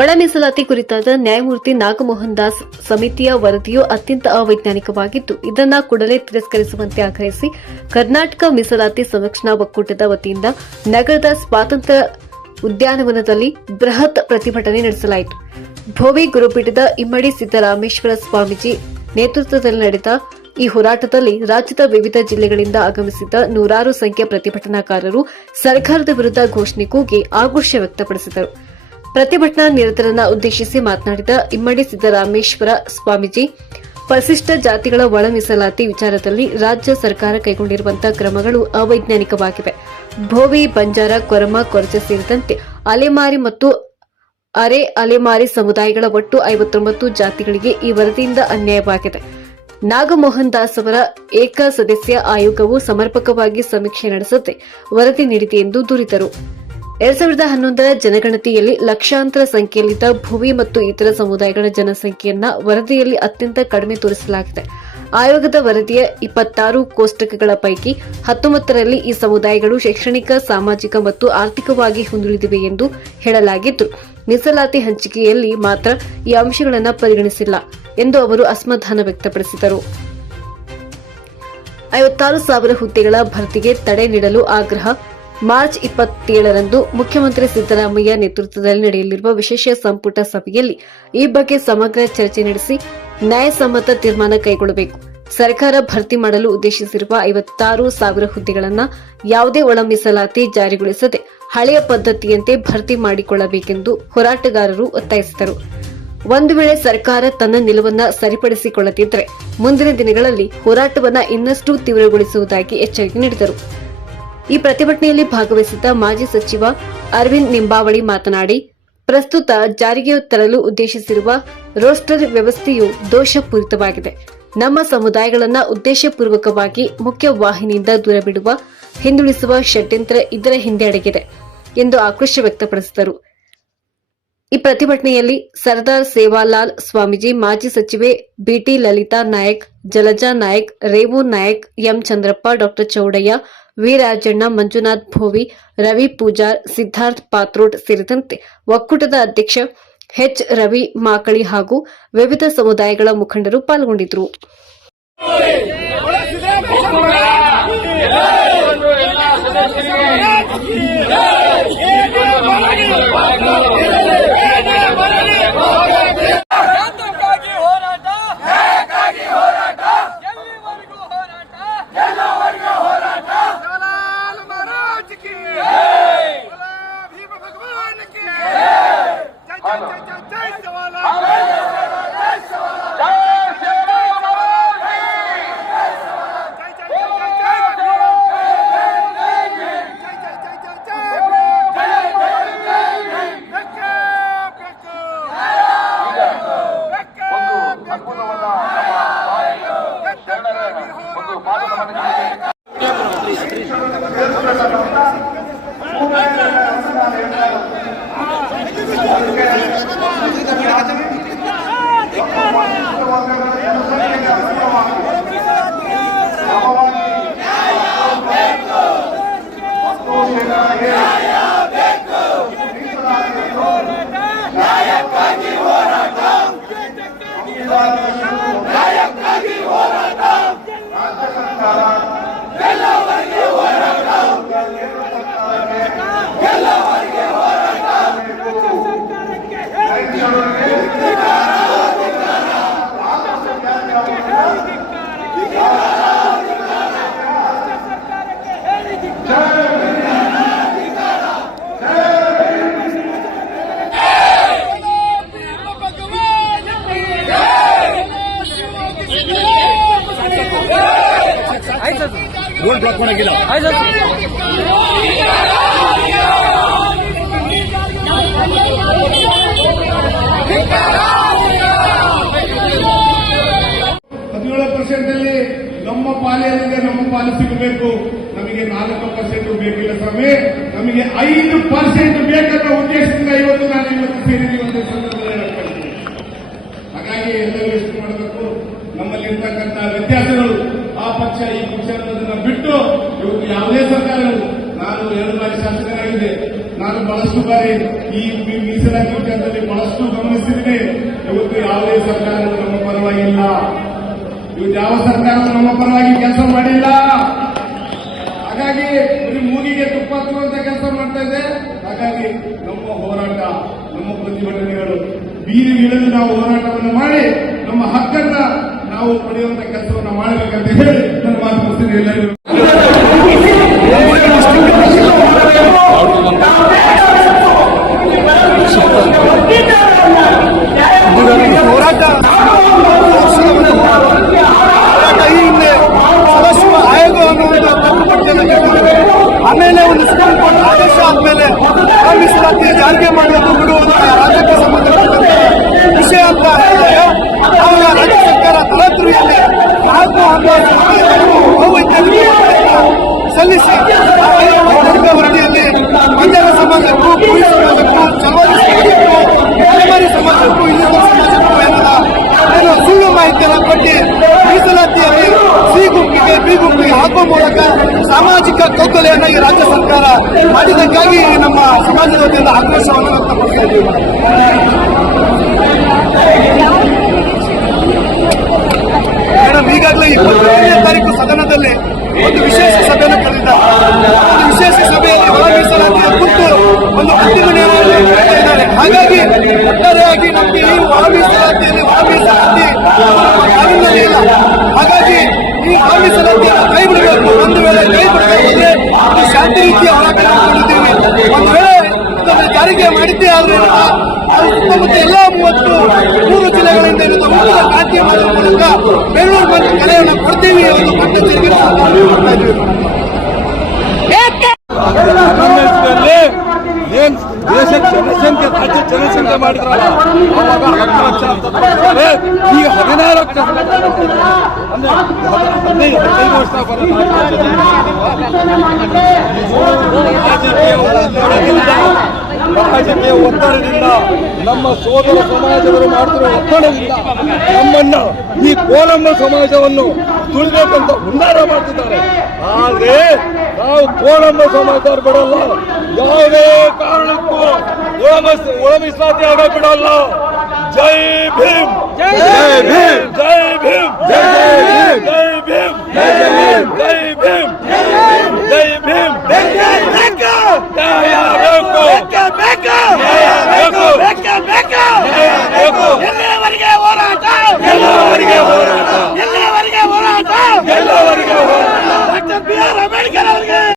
ಒಳ ಮೀಸಲಾತಿ ಕುರಿತಾದ ನ್ಯಾಯಮೂರ್ತಿ ನಾಗಮೋಹನ್ ದಾಸ್ ಸಮಿತಿಯ ವರದಿಯು ಅತ್ಯಂತ ಅವೈಜ್ಞಾನಿಕವಾಗಿದ್ದು, ಇದನ್ನು ಕೂಡಲೇ ತಿರಸ್ಕರಿಸುವಂತೆ ಆಗ್ರಹಿಸಿ ಕರ್ನಾಟಕ ಮೀಸಲಾತಿ ಸಂರಕ್ಷಣಾ ಒಕ್ಕೂಟದ ವತಿಯಿಂದ ನಗರದ ಸ್ವಾತಂತ್ರ್ಯ ಉದ್ಯಾನವನದಲ್ಲಿ ಬೃಹತ್ ಪ್ರತಿಭಟನೆ ನಡೆಸಲಾಯಿತು. ಭೋವಿ ಗುರುಪೀಠದ ಇಮ್ಮಡಿ ಸಿದ್ದರಾಮೇಶ್ವರ ಸ್ವಾಮೀಜಿ ನೇತೃತ್ವದಲ್ಲಿ ನಡೆದ ಈ ಹೋರಾಟದಲ್ಲಿ ರಾಜ್ಯದ ವಿವಿಧ ಜಿಲ್ಲೆಗಳಿಂದ ಆಗಮಿಸಿದ್ದ ನೂರಾರು ಸಂಖ್ಯೆಯ ಪ್ರತಿಭಟನಾಕಾರರು ಸರ್ಕಾರದ ವಿರುದ್ಧ ಘೋಷಣೆ ಕೂಗಿ ಆಕ್ರೋಶ ವ್ಯಕ್ತಪಡಿಸಿದರು. ಪ್ರತಿಭಟನಾ ನಿರತರನ್ನು ಉದ್ದೇಶಿಸಿ ಮಾತನಾಡಿದ ಇಮ್ಮಡಿ ಸಿದ್ದರಾಮೇಶ್ವರ ಸ್ವಾಮೀಜಿ, ಪರಿಶಿಷ್ಟ ಜಾತಿಗಳ ಒಳ ಮೀಸಲಾತಿ ವಿಚಾರದಲ್ಲಿ ರಾಜ್ಯ ಸರ್ಕಾರ ಕೈಗೊಂಡಿರುವಂತಹ ಕ್ರಮಗಳು ಅವೈಜ್ಞಾನಿಕವಾಗಿವೆ. ಭೋವಿ, ಬಂಜಾರ, ಕೊರಮ, ಕೊರಚ ಸೇರಿದಂತೆ ಅಲೆಮಾರಿ ಮತ್ತು ಅರೆ ಅಲೆಮಾರಿ ಸಮುದಾಯಗಳ ಒಟ್ಟು 59 ಜಾತಿಗಳಿಗೆ ಈ ವರದಿಯಿಂದ ಅನ್ಯಾಯವಾಗಿದೆ. ನಾಗಮೋಹನ್ ದಾಸ್ ಅವರ ಏಕ ಸದಸ್ಯ ಆಯೋಗವು ಸಮರ್ಪಕವಾಗಿ ಸಮೀಕ್ಷೆ ನಡೆಸದೆ ವರದಿ ನೀಡಿದೆ ಎಂದು ದೂರಿದರು. 2011ರ ಜನಗಣತಿಯಲ್ಲಿ ಲಕ್ಷಾಂತರ ಸಂಖ್ಯೆಯಲ್ಲಿದ್ದ ಭೂವಿ ಮತ್ತು ಇತರ ಸಮುದಾಯಗಳ ಜನಸಂಖ್ಯೆಯನ್ನ ವರದಿಯಲ್ಲಿ ಅತ್ಯಂತ ಕಡಿಮೆ ತೋರಿಸಲಾಗಿದೆ. ಆಯೋಗದ ವರದಿಯ 26 ಕೋಷ್ಟಕಗಳ ಪೈಕಿ 19ರಲ್ಲಿ ಈ ಸಮುದಾಯಗಳು ಶೈಕ್ಷಣಿಕ, ಸಾಮಾಜಿಕ ಮತ್ತು ಆರ್ಥಿಕವಾಗಿ ಹಿಂದುಳಿದಿವೆ ಎಂದು ಹೇಳಲಾಗಿದ್ದು, ಮೀಸಲಾತಿ ಹಂಚಿಕೆಯಲ್ಲಿ ಮಾತ್ರ ಈ ಅಂಶಗಳನ್ನು ಪರಿಗಣಿಸಿಲ್ಲ ಎಂದು ಅವರು ಅಸಮಾಧಾನ ವ್ಯಕ್ತಪಡಿಸಿದರು. 56,000 ಹುದ್ದೆಗಳ ಭರ್ತಿಗೆ ತಡೆ ನೀಡಲು ಆಗ್ರಹ. ಮಾರ್ಚ್ 27ರಂದು ಮುಖ್ಯಮಂತ್ರಿ ಸಿದ್ದರಾಮಯ್ಯ ನೇತೃತ್ವದಲ್ಲಿ ನಡೆಯಲಿರುವ ವಿಶೇಷ ಸಂಪುಟ ಸಭೆಯಲ್ಲಿ ಈ ಬಗ್ಗೆ ಸಮಗ್ರ ಚರ್ಚೆ ನಡೆಸಿ ನ್ಯಾಯಸಮ್ಮತ ತೀರ್ಮಾನ ಕೈಗೊಳ್ಳಬೇಕು. ಸರ್ಕಾರ ಭರ್ತಿ ಮಾಡಲು ಉದ್ದೇಶಿಸಿರುವ 56,000 ಹುದ್ದೆಗಳನ್ನು ಯಾವುದೇ ಒಳ ಮೀಸಲಾತಿ ಜಾರಿಗೊಳಿಸದೆ ಹಳೆಯ ಪದ್ಧತಿಯಂತೆ ಭರ್ತಿ ಮಾಡಿಕೊಳ್ಳಬೇಕೆಂದು ಹೋರಾಟಗಾರರು ಒತ್ತಾಯಿಸಿದರು. ಒಂದು ವೇಳೆ ಸರ್ಕಾರ ತನ್ನ ನಿಲುವನ್ನು ಸರಿಪಡಿಸಿಕೊಳ್ಳದಿದ್ದರೆ ಮುಂದಿನ ದಿನಗಳಲ್ಲಿ ಹೋರಾಟವನ್ನು ಇನ್ನಷ್ಟು ತೀವ್ರಗೊಳಿಸುವುದಾಗಿ ಎಚ್ಚರಿಕೆ ನೀಡಿದರು. ಈ ಪ್ರತಿಭಟನೆಯಲ್ಲಿ ಭಾಗವಹಿಸಿದ್ದ ಮಾಜಿ ಸಚಿವ ಅರವಿಂದ್ ನಿಂಬಾವಳಿ ಮಾತನಾಡಿ, ಪ್ರಸ್ತುತ ಜಾರಿಗೆ ತರಲು ಉದ್ದೇಶಿಸಿರುವ ರೋಸ್ಟರ್ ವ್ಯವಸ್ಥೆಯು ದೋಷಪೂರಿತವಾಗಿದೆ. ನಮ್ಮ ಸಮುದಾಯಗಳನ್ನು ಉದ್ದೇಶಪೂರ್ವಕವಾಗಿ ಮುಖ್ಯ ವಾಹಿನಿಯಿಂದ ದೂರವಿಡುವ, ಹಿಂದುಳಿಸುವ ಷಡ್ಯಂತ್ರ ಇದರ ಹಿಂದೆ ಅಡಗಿದೆ ಎಂದು ಆಕ್ರೋಶ ವ್ಯಕ್ತಪಡಿಸಿದರು. ಈ ಪ್ರತಿಭಟನೆಯಲ್ಲಿ ಸರ್ದಾರ್ ಸೇವಾಲಾಲ್ ಸ್ವಾಮೀಜಿ, ಮಾಜಿ ಸಚಿವೆ ಬಿಟಿ ಲಲಿತಾ ನಾಯಕ್, ಜಲಜಾ ನಾಯಕ್, ರೇವು ನಾಯಕ್, ಎಂ ಚಂದ್ರಪ್ಪ, ಡಾ ಚೌಡಯ್ಯ, ವಿ ರಾಜಣ್ಣ, ಮಂಜುನಾಥ್ ಭೋವಿ, ರವಿ ಪೂಜಾರ್, ಸಿದ್ಧಾರ್ಥ್ ಪಾತ್ರೋಡ್ ಸೇರಿದಂತೆ ಒಕ್ಕೂಟದ ಅಧ್ಯಕ್ಷ ಎಚ್ ರವಿ ಮಾಕಳಿ ಹಾಗೂ ವಿವಿಧ ಸಮುದಾಯಗಳ ಮುಖಂಡರು ಪಾಲ್ಗೊಂಡಿದ್ದರು. ಬೋರ್ಡ್ ಬ್ಲಾಕ್ ಮಾಡಾಗಿಲ್ಲ. ನಮ್ಮ ಪಾಲಿಯಲ್ಲಿದೆ, ನಮ್ಮ ಪಾಲು ಸಿಗಬೇಕು. ನಮಗೆ 4% ಬೇಕಿಲ್ಲ ಸ್ವಾಮಿ, ನಮಗೆ 5% ಬೇಕನ್ನೋ ಉದ್ದೇಶದಿಂದ ಇವತ್ತು ಸೇರಿದ್ದೀವಿ ಒಂದು ಸಂದರ್ಭದಲ್ಲಿ. ಹಾಗಾಗಿ ಎಲ್ಲರೂ ಎಷ್ಟು ಮಾಡಬೇಕು, ನಮ್ಮಲ್ಲಿರ್ತಕ್ಕಂಥ ವ್ಯತ್ಯಾಸಗಳು, ಆ ಪಕ್ಷ ಈ ಪಕ್ಷ ಅನ್ನೋದನ್ನ ಬಿಟ್ಟು ಇವತ್ತು ಯಾವುದೇ ಸರ್ಕಾರಗಳು, ನಾನು 2 ಬಾರಿ ಶಾಸಕರಾಗಿದೆ, ನಾನು ಬಹಳಷ್ಟು ಬಾರಿ ಈ ಮೀಸಲಾತಿ ವಿಚಾರದಲ್ಲಿ ಬಹಳಷ್ಟು ಯಾವುದೇ ಸರ್ಕಾರ ನಮ್ಮ ಪರವಾಗಿಲ್ಲ, ಇವತ್ತು ಯಾವ ಸರ್ಕಾರ ನಮ್ಮ ಪರವಾಗಿ ಕೆಲಸ ಮಾಡಿಲ್ಲ. ಹಾಗಾಗಿ ಬರೀ ಮೂಗಿಗೆ ತುಪ್ಪ ಹಚ್ಚುವಂತ ಕೆಲಸ ಮಾಡ್ತಾ ಇದೆ. ಹಾಗಾಗಿ ನಮ್ಮ ಹೋರಾಟ, ನಮ್ಮ ಪ್ರತಿಭಟನೆಗಳು ಬೀದಿಗಿಳಿದು ನಾವು ಹೋರಾಟವನ್ನು ಮಾಡಿ ನಮ್ಮ ಹಕ್ಕನ್ನ ನಾವು ಪಡೆಯುವಂತ ಕೆಲಸವನ್ನು ಮಾಡಬೇಕಂತ ಹೇಳಿ ನನ್ನ ಮಾತು ಮುಗಿಸ್ತೀನಿ. ಎಲ್ಲರಿಗೂ ಹೋರಾಟ ಈ ಹಿಂದೆ ಸದಾಶಿವ ಆಯೋಗ ಅನ್ನುವಂಥ ಆಮೇಲೆ ಒಂದು ಸುಪ್ರೀಂ ಕೋರ್ಟ್ ಆದೇಶ ಆದ್ಮೇಲೆ ಮೀಸಲಾತಿ ಜಾರಿಗೆ ಮಾಡುವುದು ಬಿಡುವುದು ರಾಜ್ಯಕ್ಕೆ ಸಂಬಂಧಪಟ್ಟಂತ ವಿಷಯ ಅಂತ ಹೇಳಿದಾಗ ಆವಾಗ ರಾಜ್ಯ ಸರ್ಕಾರ ತರಾತುರಿಯಲ್ಲಿ 4 ಅವೈಜ್ಞಾನಿಕ ಸಲ್ಲಿಸಿ ಆಯೋಗ ವರದಿಯಲ್ಲಿ ಬಂಜಾರ ಸಮಾಜಕ್ಕೂ ಕುರಿ ಸಮಾಜಕ್ಕೂ ಚಲವಾದಿ ಸಮಾಜಕ್ಕೂ ಅಲೆಮಾರಿ ಸಮಾಜಕ್ಕೂ ಇನ್ನಿತರ ಸಮಾಜಕ್ಕೂ ಏನು ಸುಳ್ಳು ಮಾಹಿತಿಯನ್ನು ಕೊಟ್ಟು ಮೀಸಲಾತಿಯಲ್ಲಿ ಸಿ ಗುಂಪಿಗೆ ಬಿ ಗುಂಪಿಗೆ ಹಾಕುವ ಮೂಲಕ ಸಾಮಾಜಿಕ ಕೌಕಲೆಯನ್ನು ಈ ರಾಜ್ಯ ಸರ್ಕಾರ ಮಾಡಿದ್ದಕ್ಕಾಗಿ ನಮ್ಮ ಸಮಾಜದ ವತಿಯಿಂದ ಆಕ್ರೋಶವನ್ನು ವ್ಯಕ್ತಪಡಿಸ್ತಾ ಇದ್ದೀವಿ. ಮೇಡಮ್, ಈಗಾಗಲೇ 21ನೇ ತಾರೀಕು ಸದನದಲ್ಲಿ ಒಂದು ವಿಶೇಷ ಸಭೆಯನ್ನು ಕರೆದಿದ್ದಾರೆ. ಒಂದು ವಿಶೇಷ ಸಭೆಯಲ್ಲಿ ಒಳ ಮೀಸಲಾತಿಯ ಕುರಿತು ಒಂದು ಅಂತಿಮ ನಿರ್ಣಯವನ್ನು ಮಾಡ್ತಾ ಇದ್ದಾರೆ. ಹಾಗಾಗಿ ಒಟ್ಟಾರೆಯಾಗಿ ನಮಗೆ ಈ ಒಳ ಮೀಸಲಾತಿಯಲ್ಲಿ ಒಳ ಮೀಸಲಾತಿ ಕಾನೂನಲ್ಲಿ ಇಲ್ಲ. ಹಾಗಾಗಿ ಈ ಒಳ ಮೀಸಲಾತಿಯನ್ನು ಕೈ ಬಿಡಬೇಕು. ಒಂದು ವೇಳೆ ಕೈ ಬಿಡಬೇಕಾದ್ರೆ ಒಂದು ಶಾಂತಿ ರೀತಿಯ ಹೋರಾಟ ಮಾಡಿಕೊಂಡಿದ್ದೀವಿ. ಒಂದು ವೇಳೆ ಇದನ್ನು ಜಾರಿಗೆ ಮಾಡಿದ್ದೇ ಆದ್ರೆ ಸುತ್ತಮುತ್ತ ಎಲ್ಲ 33 ಜಿಲ್ಲೆಗಳಿಂದ ಮೂಲ ಕ್ರಾಂತಿ ಮಾಡುವ ಮೂಲಕ ಬೆಂಗಳೂರು ಬಂದು ಕಲೆಯನ್ನು ಕೊಡ್ತೀವಿ ಎಂದು ಪಟ್ಟಚರಿಗೆ ಮಾಡ್ತಾ ಇದ್ದೀವಿ. ಏನ್ ದೇಶದ ಜನಸಂಖ್ಯೆ ರಾಜ್ಯ ಜನಸಂಖ್ಯೆ ಮಾಡಿದ್ರಲ್ಲ ಅವಾಗ 10 ಲಕ್ಷ ಅಂತ ತಗೊಂಡಿದ್ದಾರೆ. ಈಗ 16 ಲಕ್ಷ ಅಂದ್ರೆ 15 ವರ್ಷ ರಾಜಕೀಯ ಒತ್ತಡದಿಂದ ನಮ್ಮ ಸೋದರ ಸಮಾಜವರು ಮಾಡ್ತಿರೋ ಒತ್ತಡದಿಂದ ನಮ್ಮನ್ನ ಈ ಕೋಲಂಬ ಸಮಾಜವನ್ನು ತುಳಿಬೇಕಂತ ಹುನ್ನಾರ ಮಾಡ್ತಿದ್ದಾರೆ. ಆದ್ರೆ ನಾವು ಕೋಲಂಬ ಸಮಾಜದವ್ರು ಬಿಡಲ್ಲ, ಯಾವುದೇ ಕಾರಣಕ್ಕೂ ಒಳ ಮೀಸಲಾತಿ ಆಗ ಬಿಡಲ್ಲ. ಜೈ ಭೀಮ್, ಜೈ ಭೀಮ್, ಜೈ ಭೀಮ್, ಜೈ ಭೀಮ್, ಜೈ ಭೀಮ್, ಜೈ ಭೀಮ್.